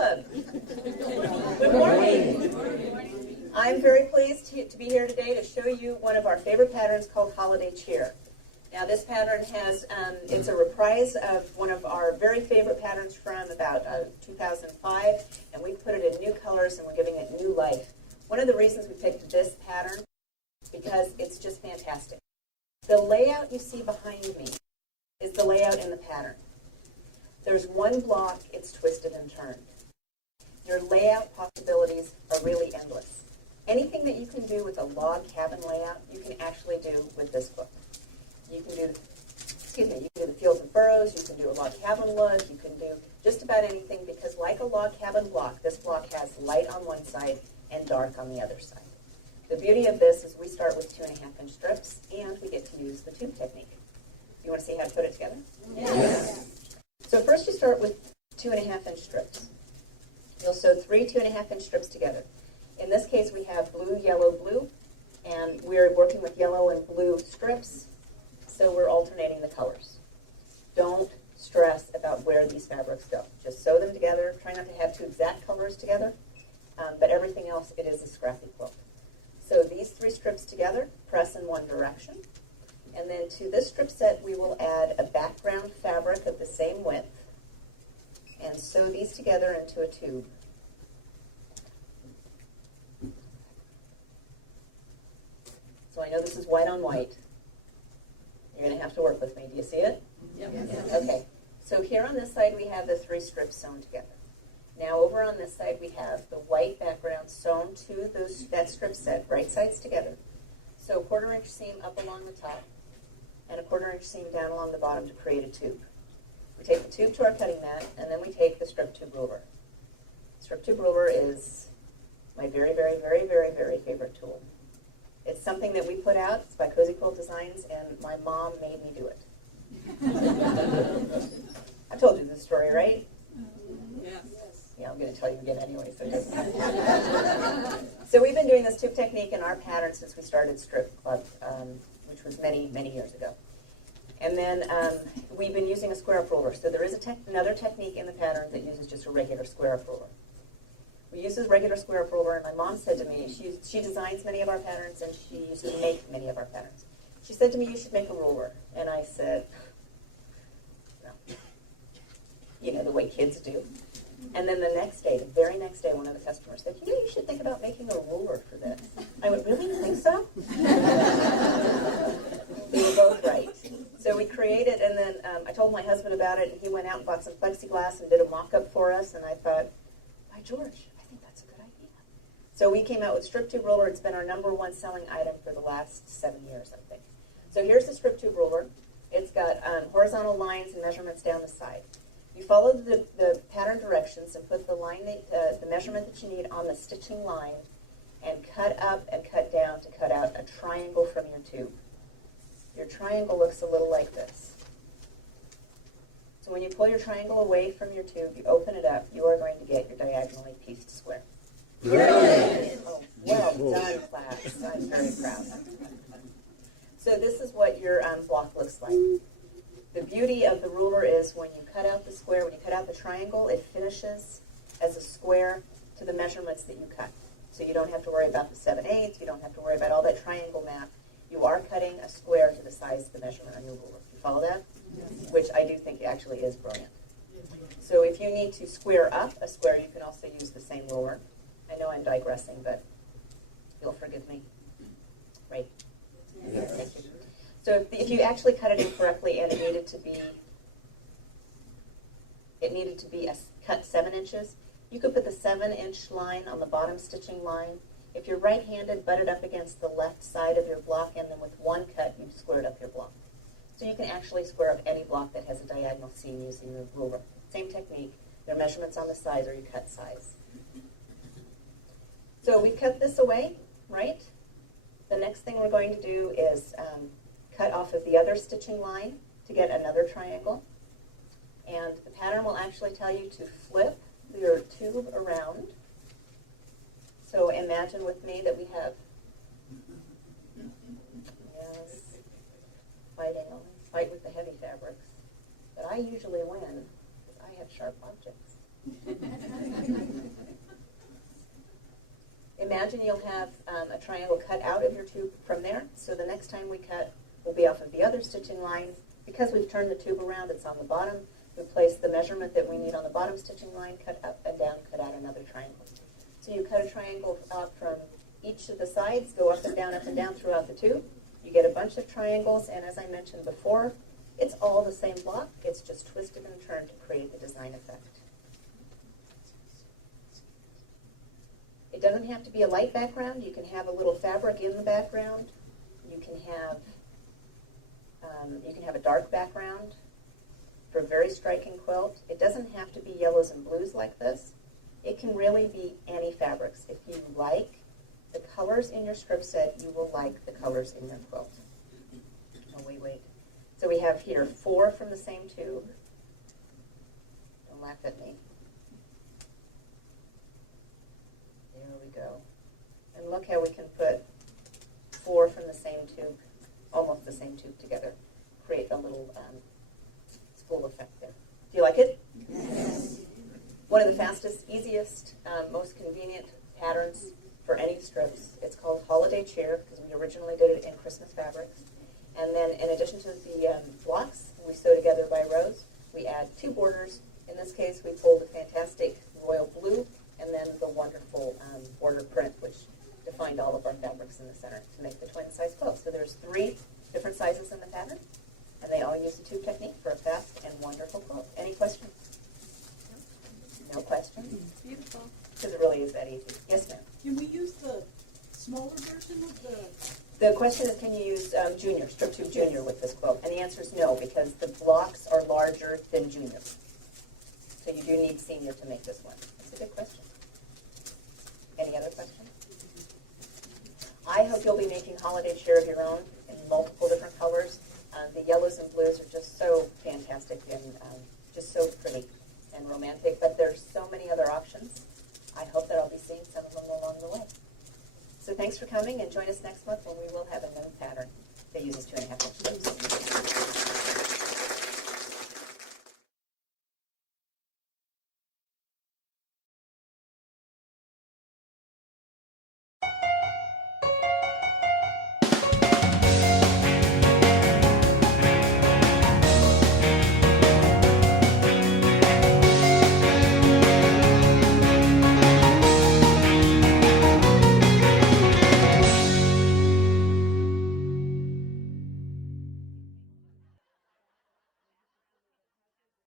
Club. Good morning. I'm very pleased to be here today to show you one of our favorite patterns called Holiday Cheer. Now this pattern has, it's a reprise of one of our very favorite patterns from about 2005, and we put it in new colors and we're giving it new life. One of the reasons we picked this pattern, because it's just fantastic. The layout you see behind me is the layout in the pattern. There's one block, it's twisted and turned. Your layout possibilities are really endless. Anything that you can do with a log cabin layout, you can actually do with this book. You can do, you can do the fields and furrows, you can do a log cabin look, you can do just about anything, because like a log cabin block, this block has light on one side and dark on the other side. The beauty of this is we start with 2.5-inch strips, and we get to use the tube technique. You want to see how to put it together? Yes. So first you start with 2.5-inch strips. You'll sew 3 2.5-inch strips together. In this case, we have blue, yellow, blue, and we're working with yellow and blue strips, so we're alternating the colors. Don't stress about where these fabrics go. Just sew them together. Try not to have 2 exact colors together, but everything else, it is a scrappy quilt. So these 3 strips together, press in one direction, and then to this strip set, we will add a background fabric of the same width, and sew these together into a tube. So I know this is white on white. You're going to have to work with me. Do you see it? Yep. Yes. Okay. So here on this side, we have the 3 strips sewn together. Now over on this side, we have the white background sewn to that strip set, right sides together. So 1/4-inch seam up along the top, and a 1/4-inch seam down along the bottom to create a tube. We take the tube to our cutting mat, and then we take the strip tube ruler. Strip tube ruler is my very, very, very, very, very favorite tool. It's something that we put out. It's by Cozy Quilt Designs, and my mom made me do it. I told you this story, right? Yes. Yeah, I'm going to tell you again anyway. So we've been doing this tube technique in our pattern since we started Strip Club, which was many, many years ago. And then we've been using a square-up ruler. So there is another technique in the pattern that uses just a regular square-up ruler. We use a regular square-up ruler, and my mom said to me, she designs many of our patterns, and she used to make many of our patterns. She said to me, you should make a ruler. And I said, no. You know, the way kids do. And then the next day, the very next day, one of the customers said, you should think about making a ruler for this. I went, really? You think so? We were both right. So we created, and then I told my husband about it, and he went out and bought some plexiglass and did a mock-up for us, and I thought, by George, I think that's a good idea. So we came out with strip tube ruler. It's been our #1 selling item for the last 7 years, I think. So here's the strip tube ruler. It's got horizontal lines and measurements down the side. You follow the pattern directions and put the measurement that you need on the stitching line, and cut up and cut down to cut out a triangle from your tube. Your triangle looks a little like this. So when you pull your triangle away from your tube, you open it up, you are going to get your diagonally pieced square. Brilliant! Oh, well done, class. I'm very proud. So this is what your block looks like. The beauty of the ruler is when you cut out the square, when you cut out the triangle, it finishes as a square to the measurements that you cut. So you don't have to worry about the 7/8, you don't have to worry about all that triangle math. You are cutting a square to the size of the measurement on your ruler. You follow that? Yes. Which I do think actually is brilliant. So if you need to square up a square, you can also use the same ruler. I know I'm digressing, but you'll forgive me. Right? Yes. Thank you. So if you actually cut it incorrectly and it needed to be cut 7 inches, you could put the 7-inch line on the bottom stitching line. If you're right-handed, butt it up against the left side of your block, and then with one cut, you've squared up your block. So you can actually square up any block that has a diagonal seam using the ruler. Same technique. There are measurements on the sides, or you cut size. So we cut this away, right? The next thing we're going to do is cut off of the other stitching line to get another triangle. And the pattern will actually tell you to flip your tube around. So imagine with me that we have, yes, fight with the heavy fabrics. But I usually win because I have sharp objects. Imagine you'll have a triangle cut out of your tube from there, so the next time we cut will be off of the other stitching line. Because we've turned the tube around, it's on the bottom. We place the measurement that we need on the bottom stitching line, cut up and down, cut out another triangle. So you cut a triangle out from each of the sides, go up and down throughout the tube. You get a bunch of triangles, and as I mentioned before, it's all the same block. It's just twisted and turned to create the design effect. It doesn't have to be a light background. You can have a little fabric in the background. You can have a dark background for a very striking quilt. It doesn't have to be yellows and blues like this. It can really be any fabrics. If you like the colors in your strip set, you will like the colors in your quilt. Oh, wait. So we have here 4 from the same tube. Don't laugh at me. There we go. And look how we can put 4 from the same tube, almost the same tube together. Create a little spool effect there. Do you like it? Yes. One of the fastest, easiest, most convenient patterns for any strips. It's called Holiday Cheer because we originally did it in Christmas fabrics. And then in addition to the blocks we sew together by rows, we add 2 borders. In this case, we pulled the fantastic royal blue and then the wonderful border print, which defined all of our fabrics in the center to make the twin size quilt. So there's 3 different sizes in the pattern, and they all use the tube technique for a fast and wonderful quilt. Any questions? No questions? Beautiful. Because it really is that easy. Yes, ma'am. Can we use the smaller version of the... The question is, can you use Junior, Strip Tube Junior with this quilt? And the answer is no, because the blocks are larger than Junior. So you do need Senior to make this one. That's a good question. Any other questions? I hope you'll be making holiday cheer of your own in multiple different colors. The yellows and blues are just so fantastic and just so pretty and romantic, but there's so many other options. I hope that I'll be seeing some of them along the way. So thanks for coming, and join us next month when we will have a new pattern that uses 2.5 inch loops.